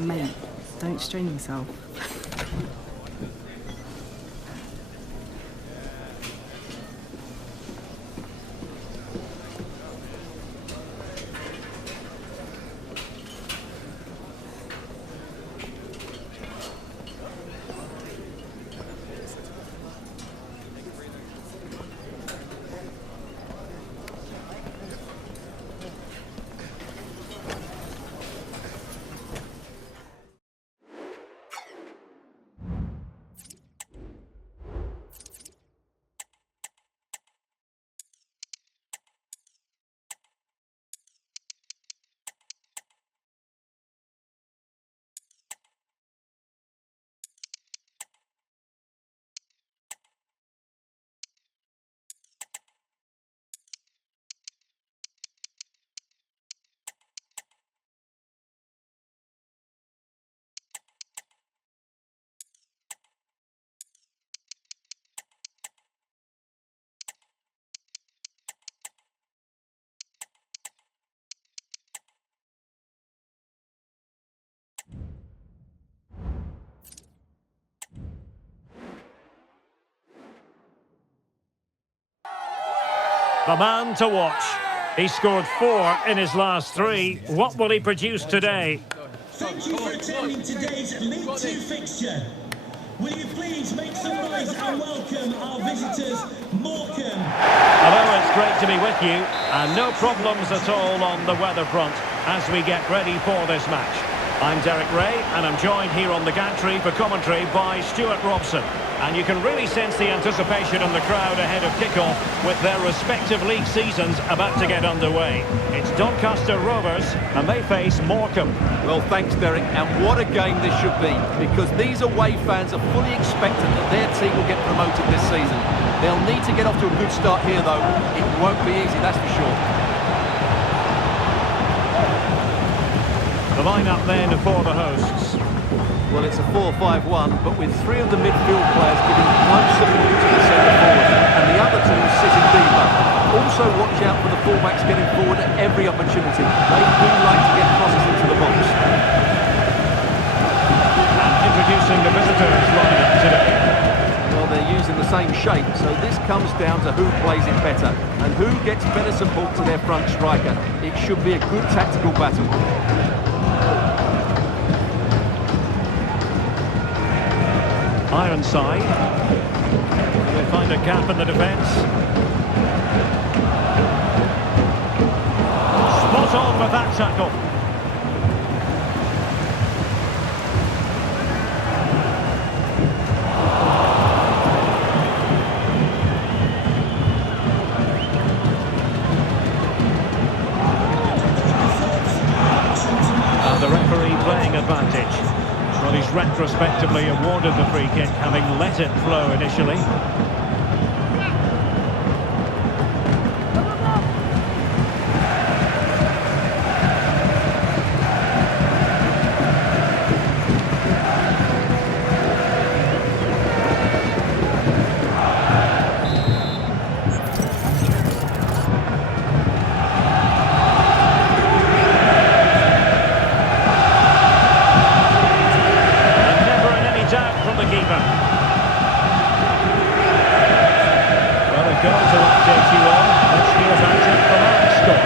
Mate, don't strain yourself. The man to watch. He scored 4 in his last 3. What will he produce today? Thank you for attending today's League 2 fixture. Will you please make some noise and welcome our visitors, Morecambe. Hello, it's great to be with you, and no problems at all on the weather front as we get ready for this match. I'm Derek Ray, and I'm joined here on the gantry for commentary by Stuart Robson. And you can really sense the anticipation in the crowd ahead of kickoff with their respective league seasons about to get underway. It's Doncaster Rovers, and they face Morecambe. Well, thanks, Derek, and what a game this should be, because these away fans are fully expectant that their team will get promoted this season. They'll need to get off to a good start here, though. It won't be easy, that's for sure. The line-up then for the hosts. Well, it's a 4-5-1, but with 3 of the midfield players giving close support to the centre forward, and the other 2 sitting deeper. Also, watch out for the fullbacks getting forward at every opportunity. They do like to get crosses into the box. And introducing the visitors line-up today. Well, they're using the same shape, so this comes down to who plays it better and who gets better support to their front striker. It should be a good tactical battle. Ironside. They find a gap in the defence. Spot on with that tackle. And the referee playing advantage. Well, he's retrospectively awarded the free kick, having let it flow initially. Goal to update you on. Let's hear about it from Alex Scott.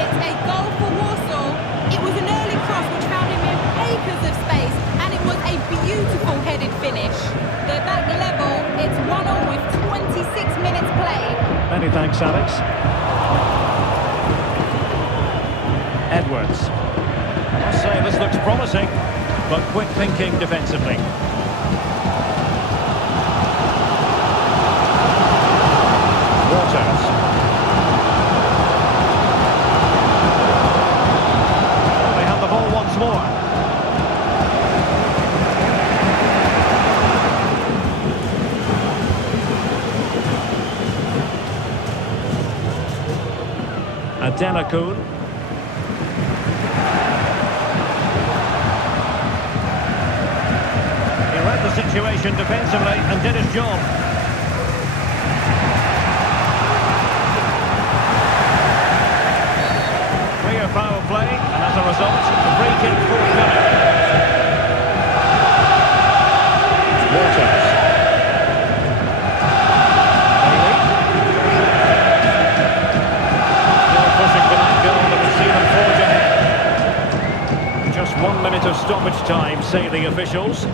It's a goal for Warsaw. It was an early cross which found him in acres of space, and it was a beautiful headed finish. They're back level. It's 1-1 with 26 minutes played. Many thanks, Alex. Edwards. I must say this looks promising, but quick thinking defensively. They have the ball once more. Adelakun. He read the situation defensively and did his job. Foul play, and as a result, the free kick forthcoming. say the officials.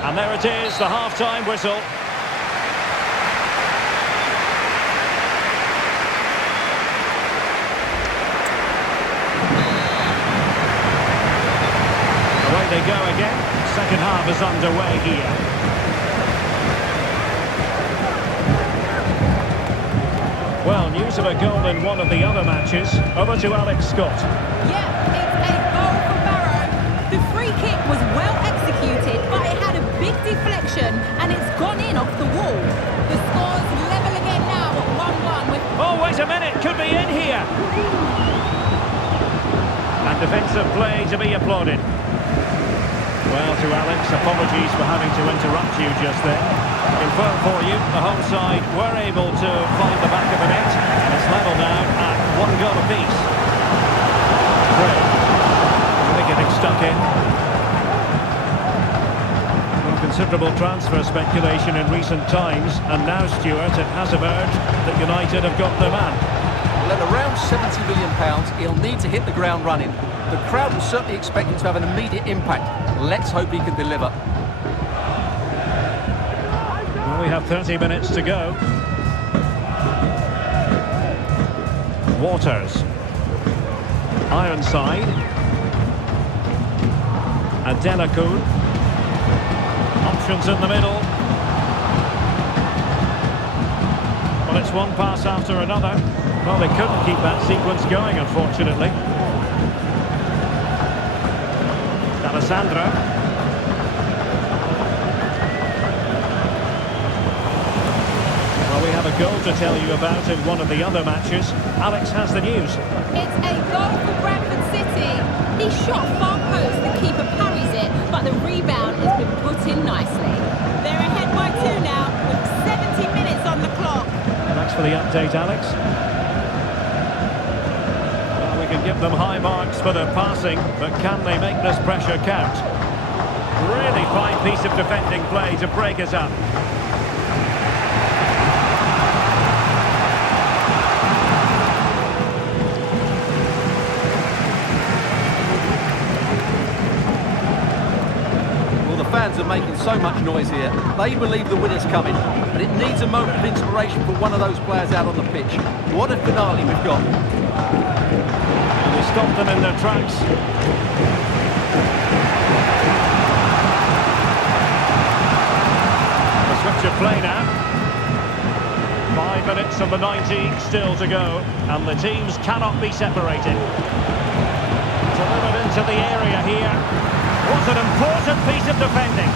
And there it is, the half-time whistle. Away they go again. Second half is underway here. Well, news of a goal in one of the other matches. Over to Alex Scott. Yeah, it's a goal for Barrow. The free kick was well executed, but it had a big deflection and it's gone in off the wall. The score's level again now at 1-1 with... Oh, wait a minute, could be in here. And defensive play to be applauded. Well, to Alex, apologies for having to interrupt you just then. Confirm for you, the home side were able to find the back of the net, and it's level now at 1 goal apiece. Gray, getting stuck in. Well, considerable transfer speculation in recent times, and now, Stuart, it has emerged that United have got their man. Well, at around £70 million, he'll need to hit the ground running. The crowd will certainly expect him to have an immediate impact. Let's hope he can deliver. Well, we have 30 minutes to go. Waters. Ironside. Adelakun. Options in the middle. Well, it's one pass after another. Well, they couldn't keep that sequence going, unfortunately. Alessandro. Well, we have a goal to tell you about in one of the other matches. Alex has the news. It's a goal for Bradford City. He shot far post, the keeper parries it, but the rebound has been put in nicely. They're ahead by 2 now, with 70 minutes on the clock. Thanks for the update, Alex. Can give them high marks for their passing, but can they make this pressure count? Really fine piece of defending play to break it up. Well, the fans are making so much noise here. They believe the winner's coming, but it needs a moment of inspiration for one of those players out on the pitch. What a finale we've got. Stop them in their tracks. The switch of play now. 5 minutes of the 90 still to go, and the teams cannot be separated. Delivered into the area here. What an important piece of defending.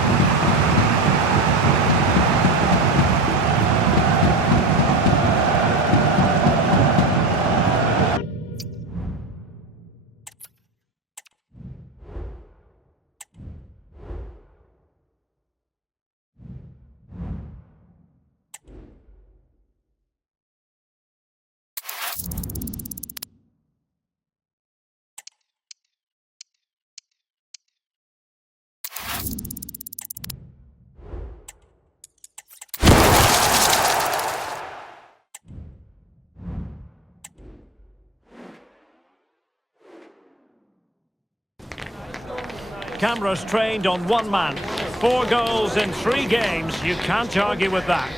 Cameras trained on one man. 4 goals in 3 games. You can't argue with that.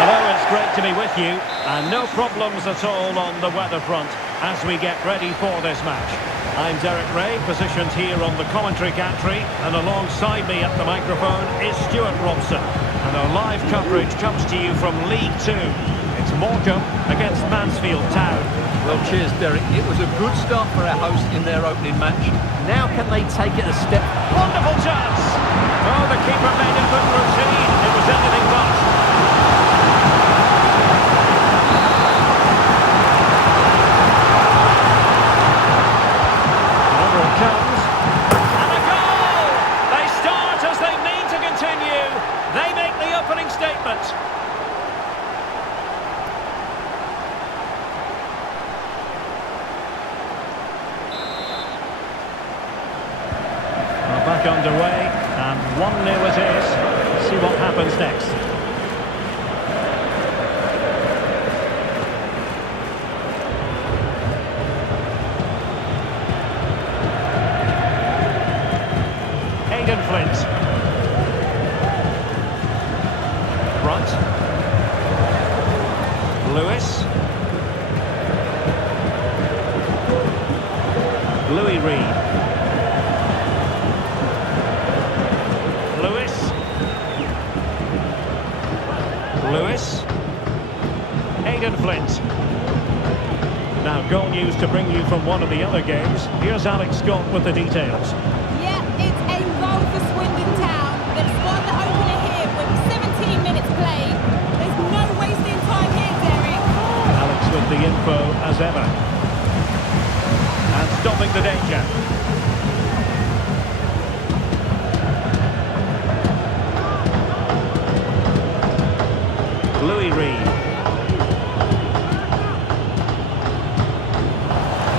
Hello, it's great to be with you. And no problems at all on the weather front as we get ready for this match. I'm Derek Ray, positioned here on the commentary gantry, and alongside me at the microphone is Stuart Robson. And our live coverage comes to you from League 2. It's Morecambe against Mansfield Town. Well, cheers, Derek. It was a good start for our hosts in their opening match. Now can they take it a step? Wonderful chance! Oh, the keeper made it look routine. It was anything but. Over it comes. And a goal! They start as they mean to continue. They make the opening statement. Back underway, and 1-0 it is. Let's see what happens next. Louis Reed. Lewis. Aidan Flint. Now, goal news to bring you from one of the other games. Here's Alex Scott with the details. Yeah, it's a goal for Swindon Town. They've scored the opener here with 17 minutes played. There's no wasting time here, Derek. Alex with the info as ever. And stopping the danger. Louis Reed.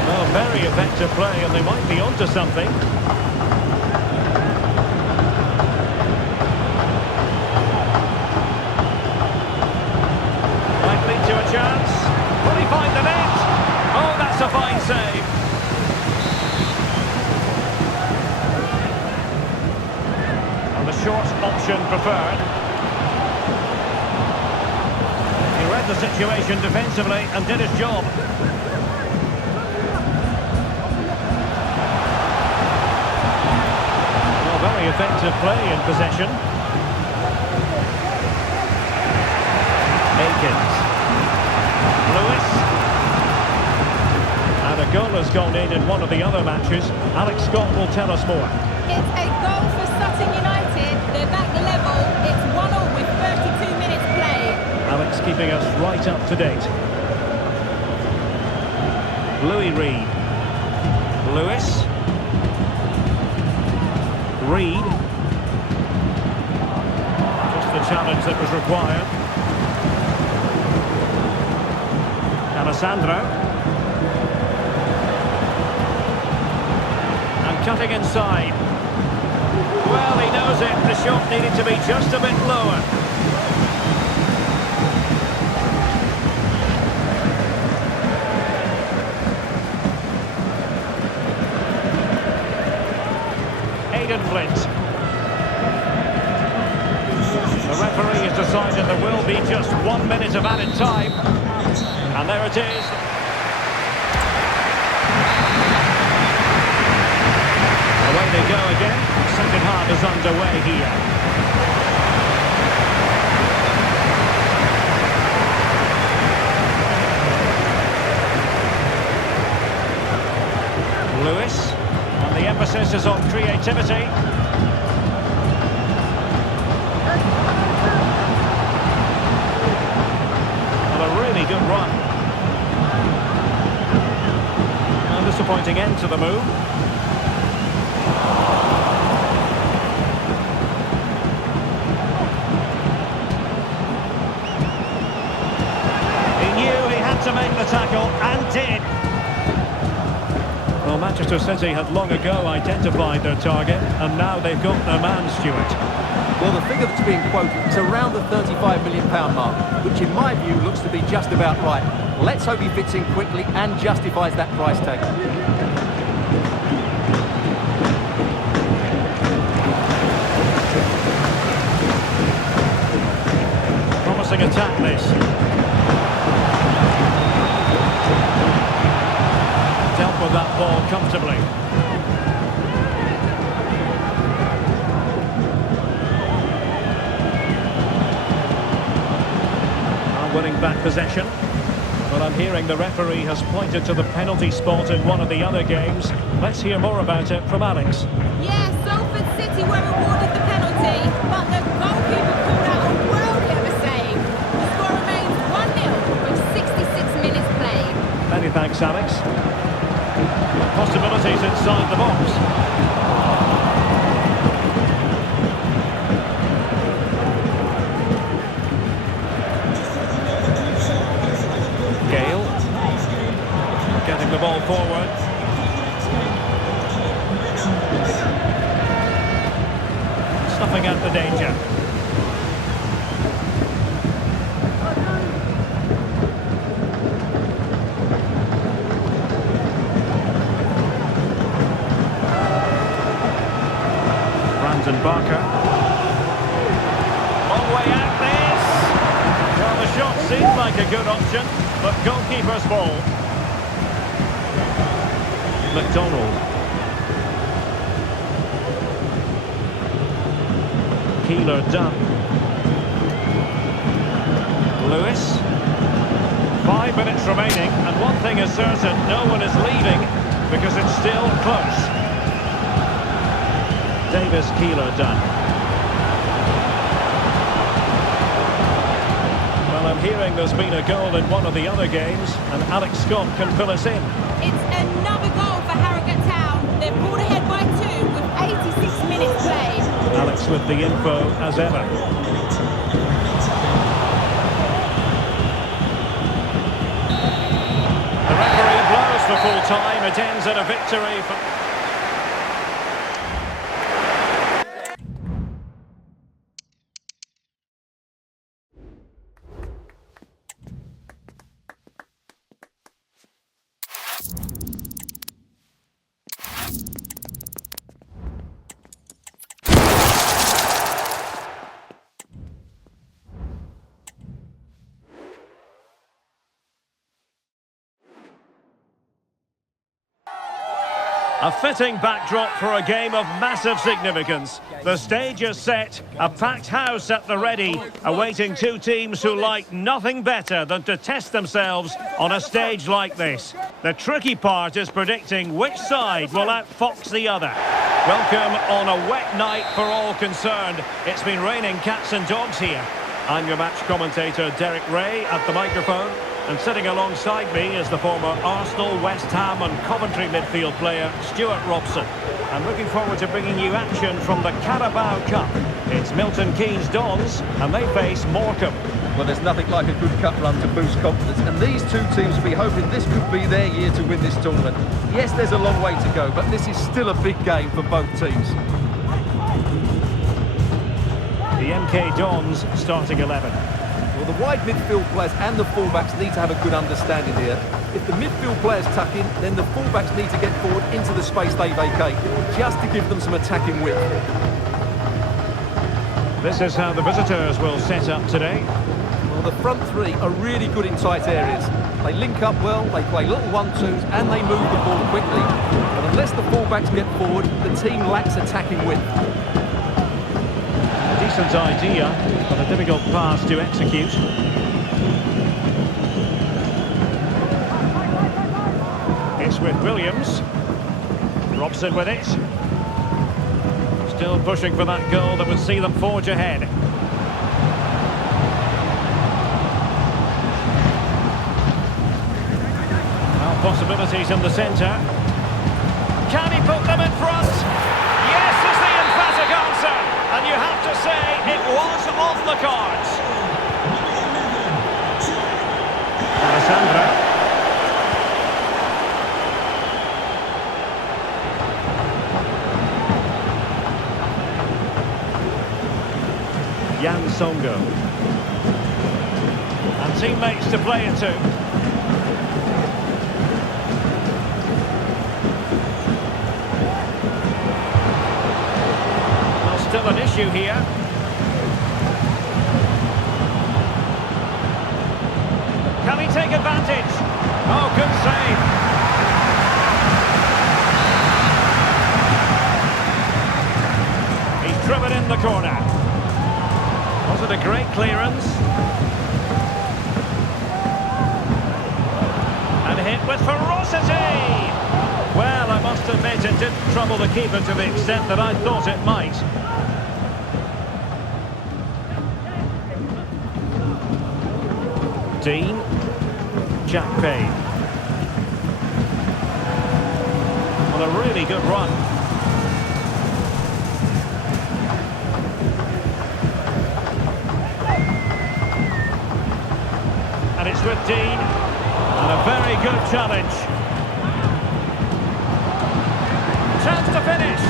Well, very effective play, and they might be onto something. Might lead to a chance. Will he find the net? Oh, that's a fine save. And the short option preferred. Read the situation defensively and did his job. Well, very effective play in possession. Akins. Lewis. And a goal has gone in one of the other matches. Alex Scott will tell us more. It's a goal for Sutton United. They're back level. It's 1-1 with 32 minutes played. Alex keeping us right up to date. Louis Reed. Lewis. Reed. Just the challenge that was required. Alessandro. And cutting inside. Well, he knows it. The shot needed to be just a bit lower. Aidan Flint. The referee has decided there will be just 1 minute of added time. And there it is. Away they go again. Second half is underway here. Lewis. And the emphasis is on creativity. Well, a really good run. A disappointing end to the move. He knew he had to make the tackle and did. Well, Manchester City had long ago identified their target, and now they've got their man, Stuart. Well, the figure that's being quoted is around the £35 million mark, which in my view looks to be just about right. Let's hope he fits in quickly and justifies that price tag. Promising attack, this. Dealt with that ball comfortably. Now winning back possession. Well, I'm hearing the referee has pointed to the penalty spot in one of the other games. Let's hear more about it from Alex. Yeah, Salford City were awarded the penalty, but the goalkeeper pulled out a worldly of a save. The score remains 1-0 with 66 minutes played. Many thanks, Alex. Possibilities inside the box. Gale. Getting the ball forward. Snuffing out the danger. Barker. Long way out this. Well, the shot seemed like a good option, but goalkeeper's ball. McDonald. Keeler Dunn. Lewis. 5 minutes remaining, and one thing is certain, no one is leaving because it's still close. Davis, Keeler Dunn. Well, I'm hearing there's been a goal in one of the other games, and Alex Scott can fill us in. It's another goal for Harrogate Town. They're pulled ahead by 2 with 86 minutes played. Alex with the info as ever. The referee blows for full time. It ends in a victory for... A fitting backdrop for a game of massive significance. The stage is set, a packed house at the ready, awaiting two teams who like nothing better than to test themselves on a stage like this. The tricky part is predicting which side will outfox the other. Welcome on a wet night for all concerned. It's been raining cats and dogs here. I'm your match commentator Derek Ray at the microphone. And sitting alongside me is the former Arsenal, West Ham and Coventry midfield player, Stuart Robson. I'm looking forward to bringing you action from the Carabao Cup. It's Milton Keynes Dons, and they face Morecambe. Well, there's nothing like a good cup run to boost confidence, and these two teams will be hoping this could be their year to win this tournament. Yes, there's a long way to go, but this is still a big game for both teams. The MK Dons starting 11. Well, the wide midfield players and the fullbacks need to have a good understanding here. If the midfield players tuck in, then the fullbacks need to get forward into the space they vacate, just to give them some attacking width. This is how the visitors will set up today. Well, the front three are really good in tight areas. They link up well, they play little 1-2s, and they move the ball quickly. But unless the fullbacks get forward, the team lacks attacking width. Decent idea, but a difficult pass to execute. It's with Williams. Robson with it. Still pushing for that goal that would see them forge ahead. Well, possibilities in the centre. Can he put them in front? Yes is the emphatic answer. And you have to say it was on the cards. Alessandra. Jan Songo. And teammates to play it to. Well, still an issue here. Can he take advantage? Oh, good save. He's driven in the corner. Was it a great clearance? And hit with ferocity! Well, I must admit it didn't trouble the keeper to the extent that I thought it might. Dean. Jack Payne. Well, a really good run. And it's with Dean. And a very good challenge. Chance to finish.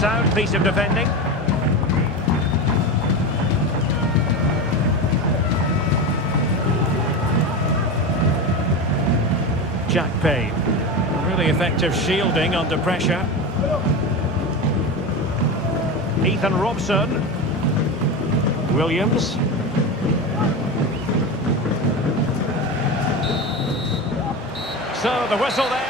Sound piece of defending. Jack Payne. Really effective shielding under pressure. Ethan Robson. Williams. So the whistle then.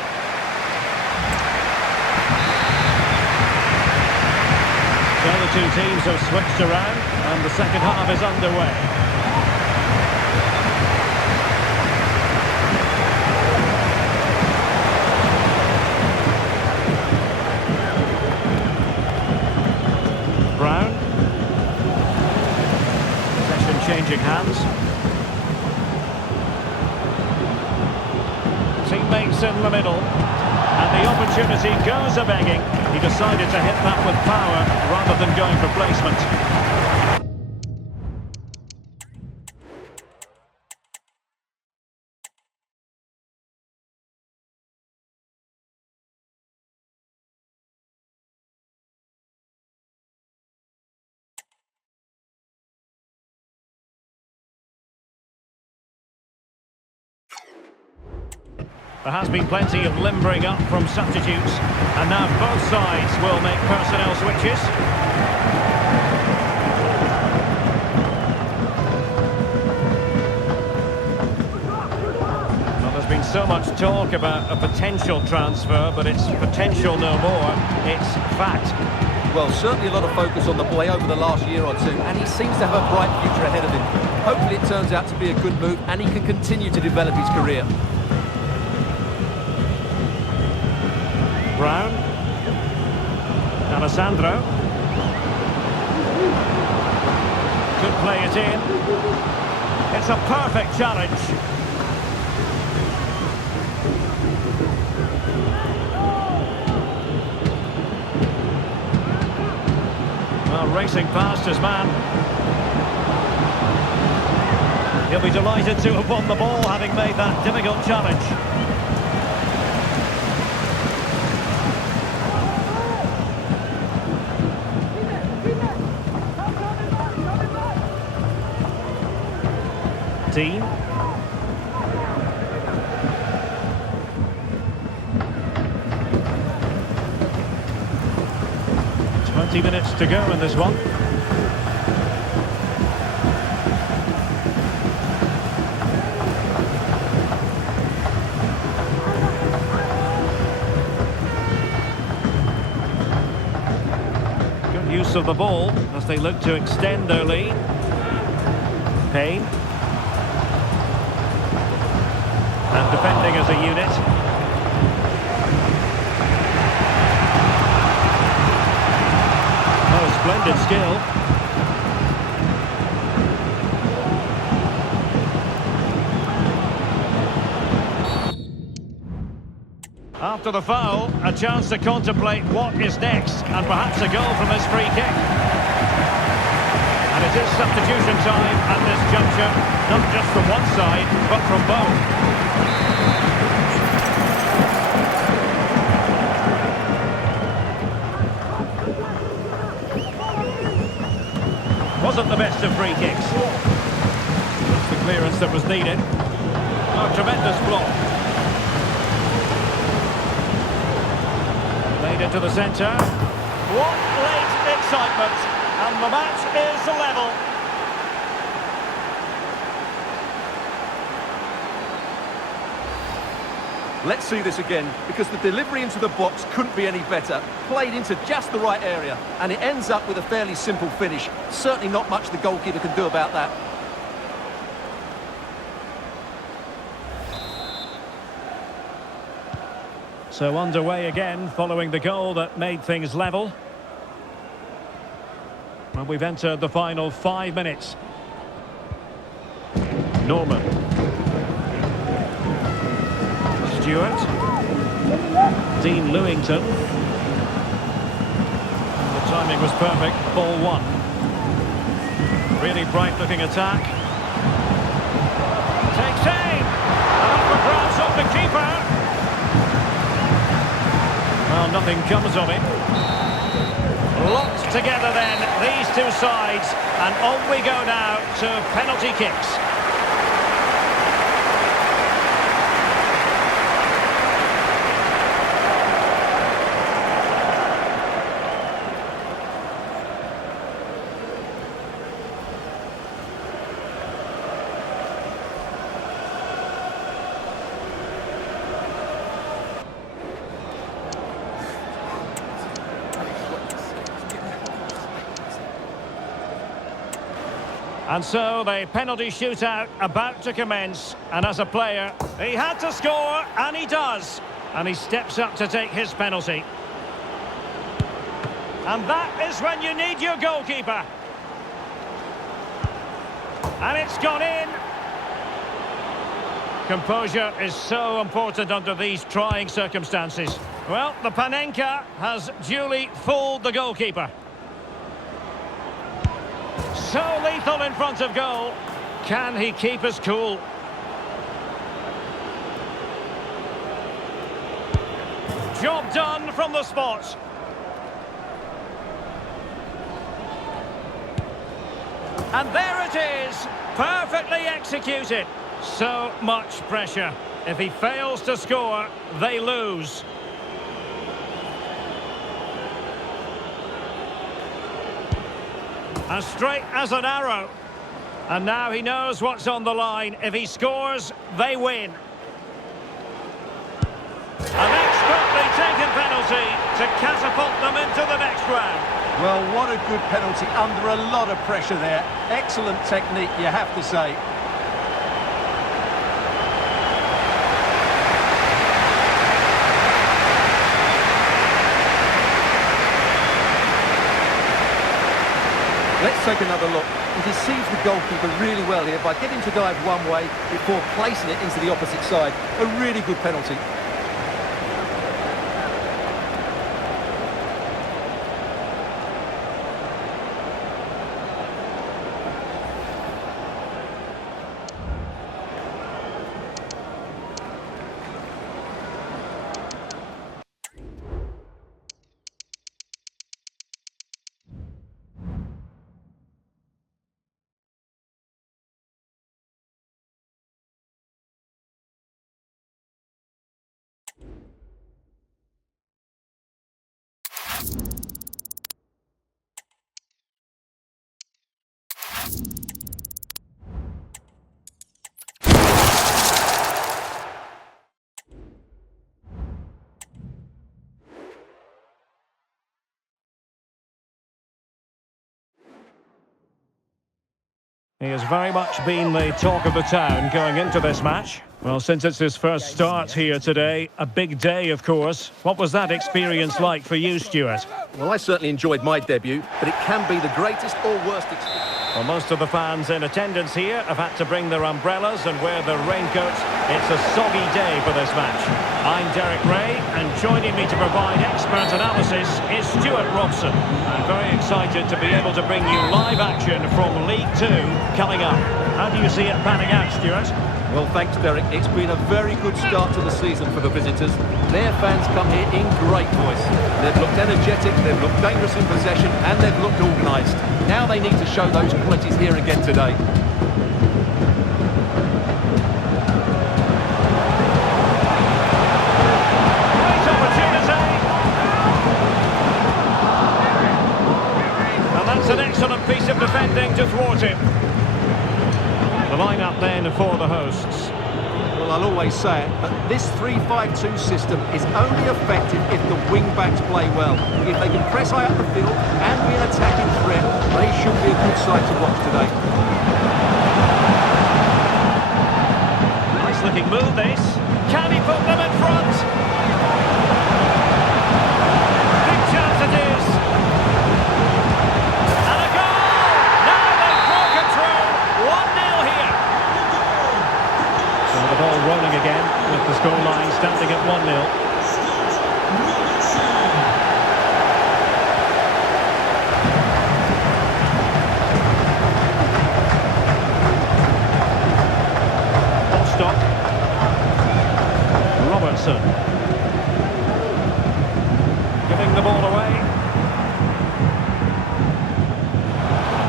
So the two teams have switched around and the second half is underway. Brown. Possession changing hands. Teammates in the middle. And the opportunity goes a-begging. He decided to hit that with power rather than going for placement. There has been plenty of limbering up from substitutes, and now both sides will make personnel switches. Well, there's been so much talk about a potential transfer, but it's potential no more, it's fact. Well, certainly a lot of focus on the boy over the last year or two, and he seems to have a bright future ahead of him. Hopefully it turns out to be a good move, and he can continue to develop his career. Brown. Alessandro. Could play it in. It's a perfect challenge. Well, racing past his man. He'll be delighted to have won the ball, having made that difficult challenge. Dean. "20 minutes to go in this one. Good use of the ball as they look to extend their lead. Payne. And defending as a unit. Oh, splendid skill. After the foul, a chance to contemplate what is next, and perhaps a goal from his free kick. And it is substitution time at this juncture, not just from one side, but from both. Wasn't the best of free kicks. That's the clearance that was needed. Oh, tremendous block. Played into the centre. What late excitement. And the match is level. Let's see this again, because the delivery into the box couldn't be any better. Played into just the right area, and it ends up with a fairly simple finish. Certainly not much the goalkeeper can do about that. So underway again, following the goal that made things level. And we've entered the final 5 minutes. Norman. Stewart. Dean Lewington. The timing was perfect. Ball one. Really bright looking attack. Takes aim. And up for grabs off the keeper. Well, nothing comes of it. Locked together then, these two sides. And on we go now to penalty kicks. And so the penalty shootout about to commence. And as a player, he had to score, and he does. And he steps up to take his penalty. And that is when you need your goalkeeper. And it's gone in. Composure is so important under these trying circumstances. Well, the Panenka has duly fooled the goalkeeper. So lethal in front of goal. Can he keep his cool? Job done from the spot. And there it is, perfectly executed. So much pressure. If he fails to score, they lose. As straight as an arrow. And now he knows what's on the line. If he scores, they win. An expertly taken penalty to catapult them into the next round. Well, what a good penalty under a lot of pressure there. Excellent technique, you have to say. Let's take another look. He deceives the goalkeeper really well here by getting to dive one way before placing it into the opposite side. A really good penalty. He has very much been the talk of the town going into this match. Well, since it's his first start here today, a big day, of course. What was that experience like for you, Stuart? Well, I certainly enjoyed my debut, but it can be the greatest or worst experience. Well, most of the fans in attendance here have had to bring their umbrellas and wear their raincoats. It's a soggy day for this match. I'm Derek Ray, and joining me to provide expert analysis is Stuart Robson. I'm very excited to be able to bring you live action from League 2 coming up. How do you see it panning out, Stuart? Well, thanks, Derek. It's been a very good start to the season for the visitors. Their fans come here in great voice. They've looked energetic, they've looked dangerous in possession, and they've looked organised. Now they need to show those qualities here again today. Great opportunity! And that's an excellent piece of defending to thwart him. The line-up then for the hosts. Well, I'll always say it, but this 3-5-2 system is only effective if the wing-backs play well. If they can press high up the field and be an attacking threat, they should be a good side to watch today. Nice-looking move, this. Can he put them in front? Big chance it is. And a goal! Now they've broken through. 1-0 here. So the ball rolling again, with the scoreline standing at 1-0. Robertson giving the ball away.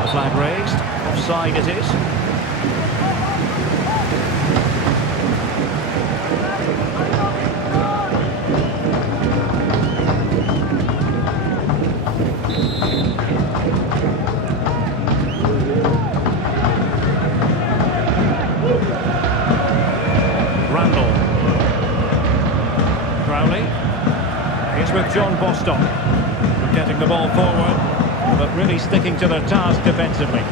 The flag raised. Offside it is. With John Bostock, getting the ball forward, but really sticking to their task defensively.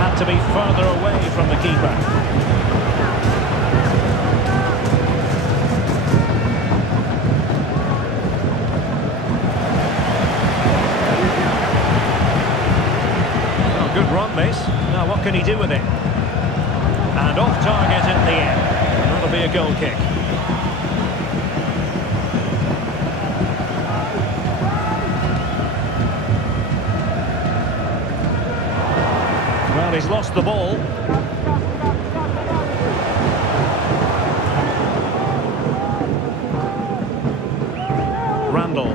had to be further away from the keeper. Good run, this. Now, what can he do with it? And off target in the end. And that'll be a goal kick. Well, he's lost the ball. Randall.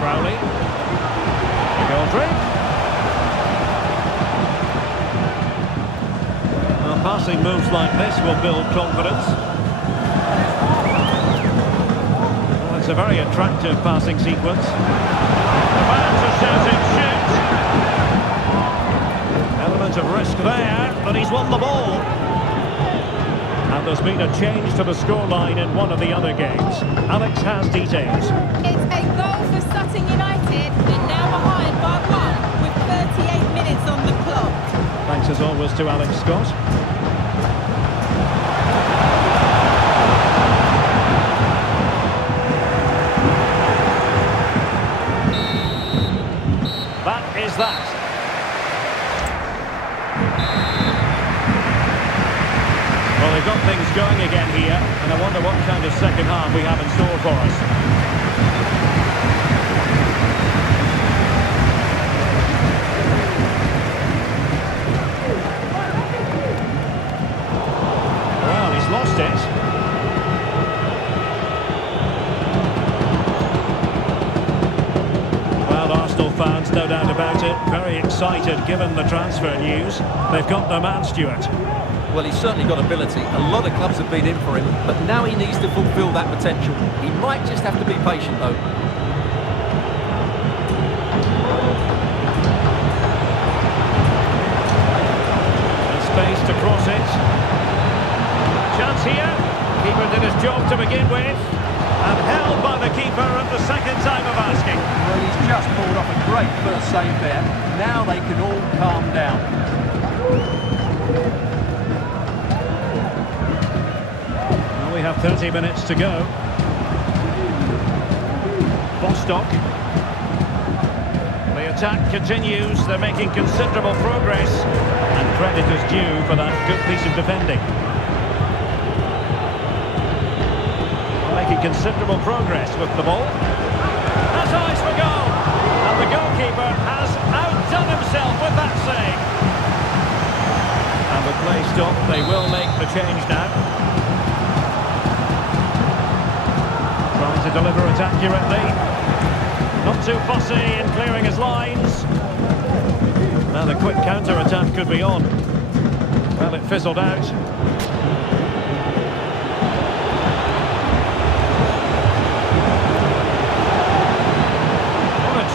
Crowley. Godfrey. Passing moves like this will build confidence. Well, it's a very attractive passing sequence. The fans are shouting, shoot! Element of risk there, but he's won the ball. And there's been a change to the scoreline in one of the other games. Alex has details. It's a goal for Sutton United. They're now behind by 1 with 38 minutes on the clock. Thanks as always to Alex Scott. That. Well, they've got things going again here, and I wonder what kind of second half we have in store for us. Well, he's lost it. Fans, no doubt about it, very excited given the transfer news. They've got their man, Stuart. Well, he's certainly got ability. A lot of clubs have been in for him, but now he needs to fulfil that potential. He might just have to be patient, though. And space to cross it. Chance here. Keeper did his job to begin with. And held by the keeper at the second time of asking. Well, he's just pulled off a great first save there. Now they can all calm down. Well, we have 30 minutes to go. Bostock. The attack continues. They're making considerable progress. And credit is due for that good piece of defending. Making considerable progress with the ball. Has eyes for goal. And the goalkeeper has outdone himself with that save. And with play stopped, they will make the change now. Trying to deliver it accurately. Not too fussy in clearing his lines. Now the quick counter-attack could be on. Well, it fizzled out.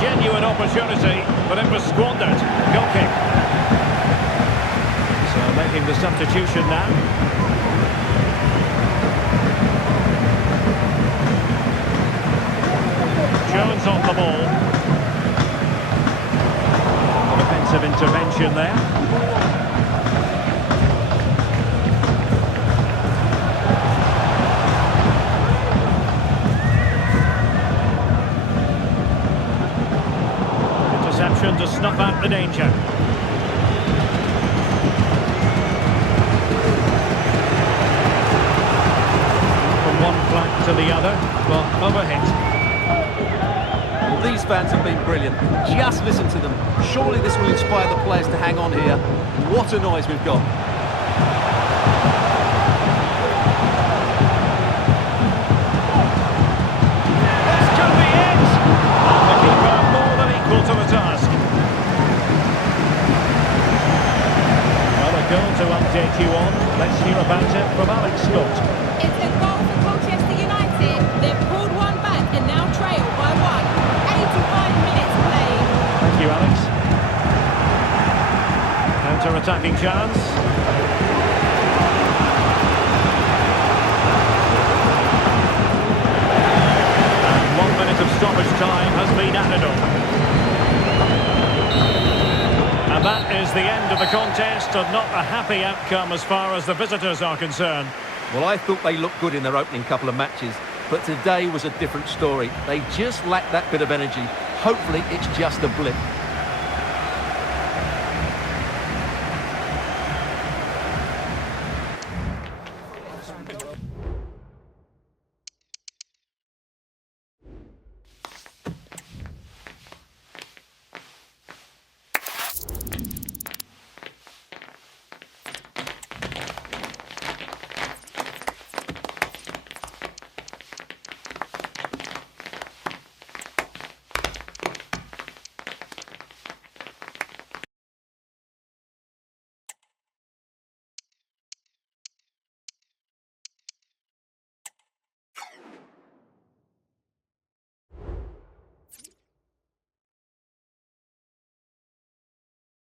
Genuine opportunity, but it was squandered. Goal kick. So making the substitution now. Jones on the ball. Defensive intervention there. To snuff out the danger. From one flank to the other, well, overhit. Well, these fans have been brilliant. Just listen to them. Surely this will inspire the players to hang on here. What a noise we've got. This could be it! And the keeper more than equal to the task. Goal to update you on. Let's hear about it from Alex Scott. It's a goal for Colchester United. They've pulled one back and now trail by 1. 85 minutes played. Thank you, Alex. Counter-attacking chance. And 1 minute of stoppage time has been added on. And that is the end of the contest and not a happy outcome as far as the visitors are concerned. Well, I thought they looked good in their opening couple of matches, but today was a different story. They just lacked that bit of energy. Hopefully it's just a blip.